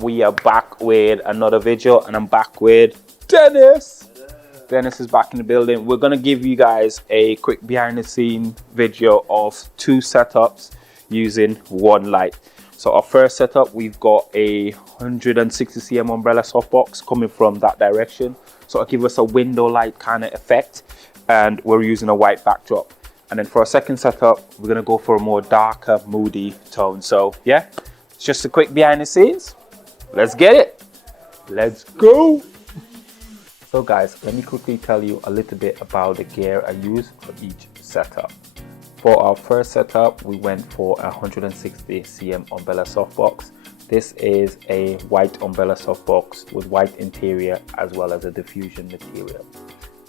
We are back with another video, and I'm back with Dennis. Dennis is back in the building. We're gonna give you guys a quick behind the scene video of two setups using one light. So our first setup, we've got a 160 cm umbrella softbox coming from that direction. So it'll give us a window light kind of effect, and we're using a white backdrop. And then for our second setup, we're gonna go for a more darker, moody tone. So yeah, it's just a quick behind the scenes. Let's get it. Let's go. So guys, let me quickly tell you a little bit about the gear I use for each setup. For our first setup, we went for a 160 cm umbrella softbox. This is a white umbrella softbox with white interior as well as a diffusion material.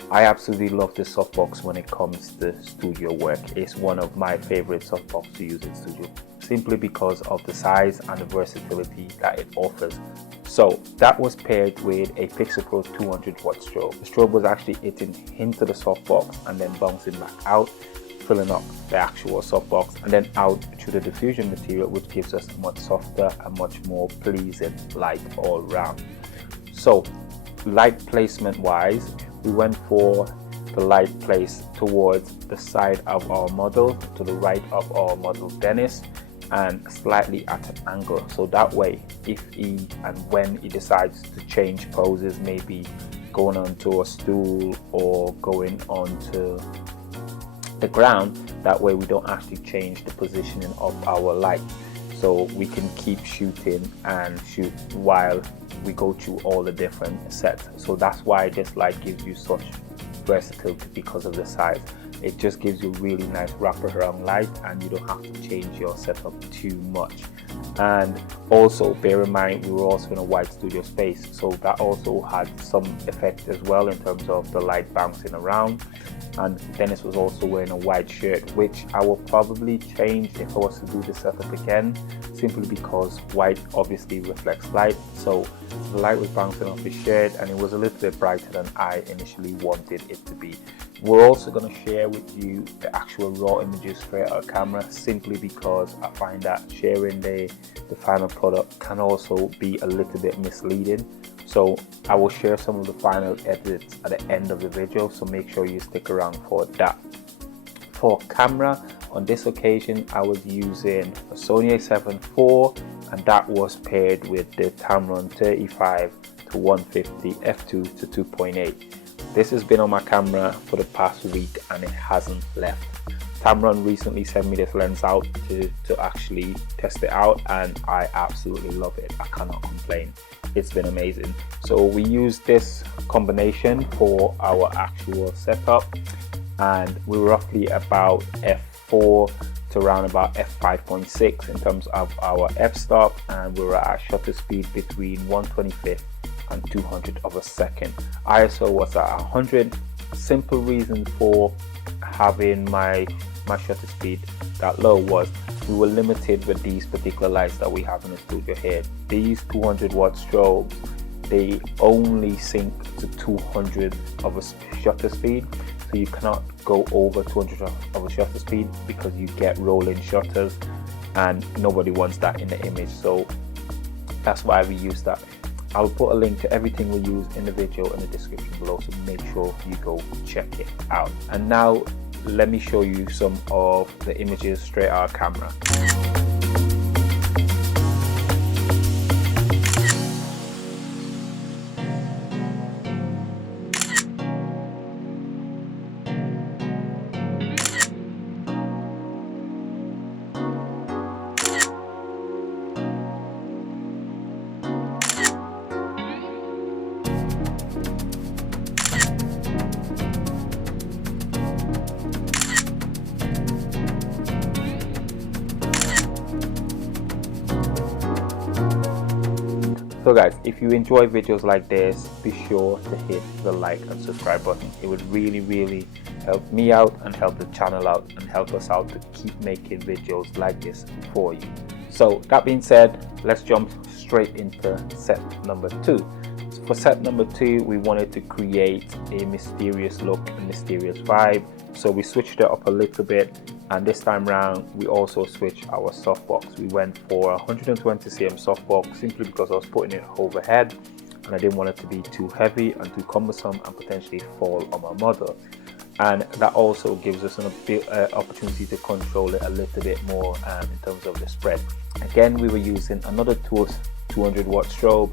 I absolutely love this softbox when it comes to studio work. It's one of my favorite softboxes to use in studio, simply because of the size and the versatility that it offers. So that was paired with a Pixel Pro 200 watt strobe. The strobe was actually hitting into the softbox and then bouncing back out, filling up the actual softbox and then out through the diffusion material, which gives us a much softer and much more pleasing light all around. So light placement wise, we went for the light placed towards the side of our model, to the right of our model Dennis, and slightly at an angle. So that way, if he and when he decides to change poses, maybe going onto a stool or going onto the ground, that way we don't actually change the positioning of our light. So we can keep shooting and shoot while we go through all the different sets. So that's why this light gives you such versatility, because of the size. It just gives you really nice wraparound light, and you don't have to change your setup too much. And also bear in mind, we were also in a white studio space, so that also had some effect as well in terms of the light bouncing around. And Dennis was also wearing a white shirt, which I will probably change if I was to do the setup again, simply because white obviously reflects light. So the light was bouncing off his shirt and it was a little bit brighter than I initially wanted it to be. We're also going to share with you the actual raw images straight out of camera, simply because I find that sharing the final product can also be a little bit misleading. So I will share some of the final edits at the end of the video, so make sure you stick around for that. For camera, on this occasion I was using a Sony a7 IV, and that was paired with the Tamron 35 to 150 f2 to 2.8. This has been on my camera for the past week and it hasn't left. Tamron recently sent me this lens out to actually test it out, and I absolutely love it. I cannot complain. It's been amazing. So we used this combination for our actual setup, and we're roughly about f4 to around about f5.6 in terms of our f-stop, and we're at a shutter speed between 1/25 and 200 of a second. ISO was at 100. Simple reason for having my shutter speed that low was we were limited with these particular lights that we have in the studio here. These 200 watt strobes, they only sync to 200 of a shutter speed, so you cannot go over 200 of a shutter speed because you get rolling shutters, and nobody wants that in the image. So that's why we use that. I'll put a link to everything we use in the video in the description below, so make sure you go check it out. And now let me show you some of the images straight out of camera. So guys, if you enjoy videos like this, be sure to hit the like and subscribe button. It would really help me out and help the channel out and help us out to keep making videos like this for you. So that being said, let's jump straight into set number 2. So For set number 2, we wanted to create a mysterious look, a mysterious vibe. So we switched it up a little bit, and this time round we also switched our softbox. We went for 120 cm softbox simply because I was putting it overhead and I didn't want it to be too heavy and too cumbersome and potentially fall on my mother. And that also gives us an opportunity to control it a little bit more in terms of the spread. Again, we were using another 200 watt strobe,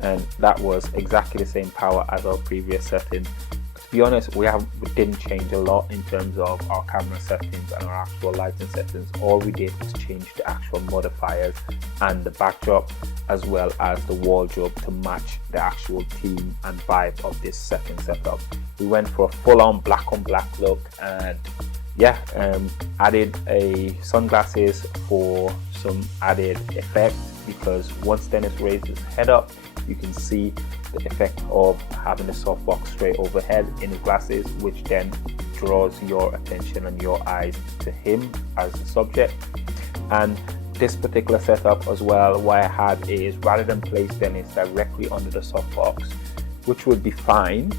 and that was exactly the same power as our previous setting. To be honest, we didn't change a lot in terms of our camera settings and our actual lighting settings. All we did was change the actual modifiers and the backdrop, as well as the wardrobe to match the actual theme and vibe of this second setup. We went for a full-on black on black look, and yeah, added a sunglasses for some added effect, because once Dennis raised his head up, you can see the effect of having the softbox straight overhead in his glasses, which then draws your attention and your eyes to him as the subject. And this particular setup as well, what I had is, rather than place Dennis directly under the softbox, which would be fine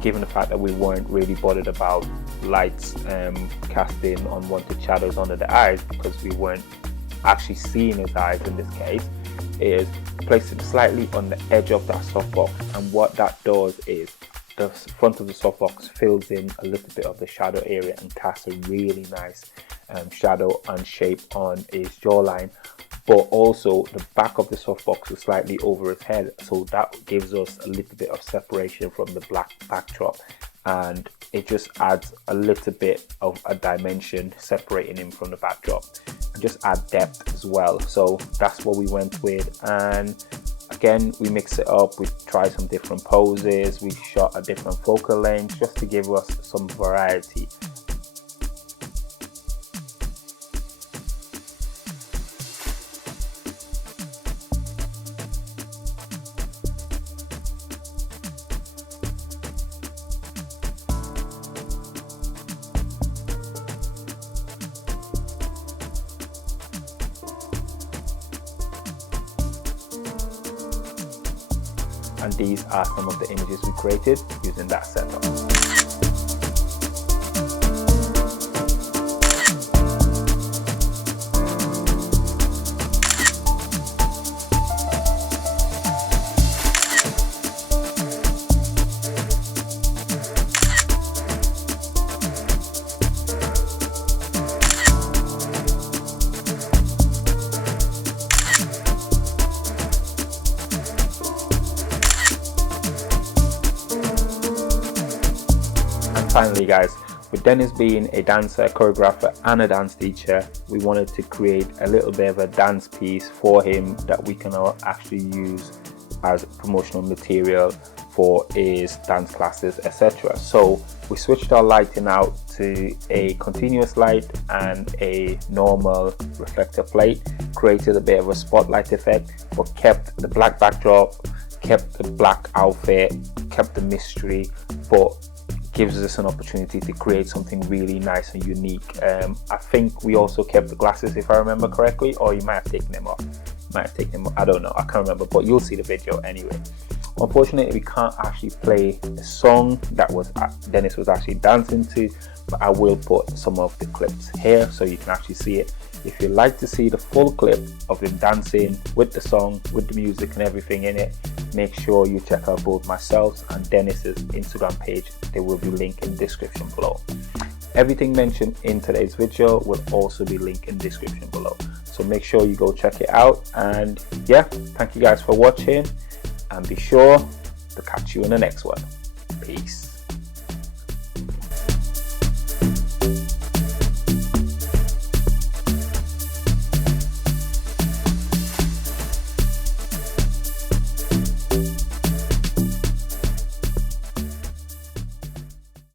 given the fact that we weren't really bothered about lights casting unwanted shadows under the eyes, because we weren't actually seeing his eyes in this case, is place it slightly on the edge of that softbox. And what that does is the front of the softbox fills in a little bit of the shadow area and casts a really nice shadow and shape on his jawline, but also the back of the softbox is slightly over his head, so that gives us a little bit of separation from the black backdrop, and it just adds a little bit of a dimension separating him from the backdrop, and just add depth as well. So that's what we went with. And again, we mix it up, we try some different poses, we shot a different focal length just to give us some variety. And these are some of the images we created using that setup. Finally guys, with Dennis being a dancer, choreographer and a dance teacher, we wanted to create a little bit of a dance piece for him that we can actually use as promotional material for his dance classes, etc. So we switched our lighting out to a continuous light and a normal reflector plate, created a bit of a spotlight effect, but kept the black backdrop, kept the black outfit, kept the mystery, but gives us an opportunity to create something really nice and unique. I think we also kept the glasses, if I remember correctly, or you might have taken them off. I don't know, I can't remember, but you'll see the video anyway. Unfortunately, we can't actually play the song that Dennis was actually dancing to, but I will put some of the clips here so you can actually see it. If you'd like to see the full clip of him dancing with the song, with the music and everything in it, make sure you check out both myself and Dennis's Instagram page. They will be linked in the description below. Everything mentioned in today's video will also be linked in the description below. So make sure you go check it out. And yeah, thank you guys for watching, and be sure to catch you in the next one. Peace.